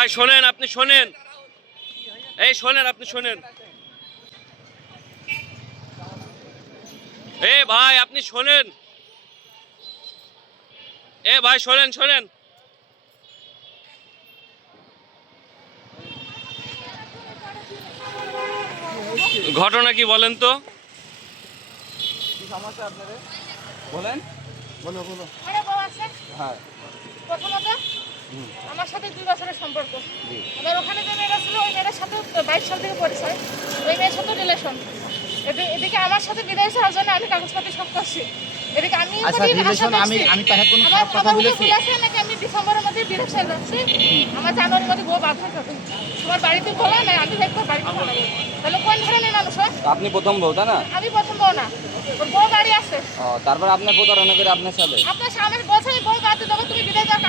ভাই শোনেন, আপনি শোনেন, এই শোনেন, আপনি শোনেন, এ ভাই আপনি শোনেন, এ ভাই শোনেন, শোনেন। ঘটনা কি বলেন তো? কি সমস্যা আপনাদের বলেন। বলো বলো। হ্যাঁ প্রথমত আমার সাথে 2 বছরের সম্পর্ক। এবার ওখানে যে মেয়েরা ছিল ওই মেয়ের সাথে 22 সাল থেকে পরিচয়, ওই মেয়ের সাথে রিলেশন। এদিকে আমার সাথে বিদেশ হওয়ার জন্য আমি কাগজপত্র সব করছি। এদিকে আমি আচ্ছা রিলেশন আমি তার কোনো খারাপ কথা বলেছি? নাকি আমি ডিসেম্বরের মধ্যে বিদেশে যাচ্ছি, আমার জানুয়ারির মধ্যে বউ বাদ হয়ে যাবে। তোমার বাড়িতে বলা নাই, আমি একবার বাড়িতে বলাবো। তাহলে কোন ধরনের মানুষ হয়? আপনি প্রথম বউ তাই না? আমি প্রথম বউ না, ওর বউ বাড়ি আছে। তারপর আপনার প্রতারণা করে আপনার সাথে আপনার স্বামীর বলছে আমি বউ বাদ দেবো, তুমি বিদেশ যাও।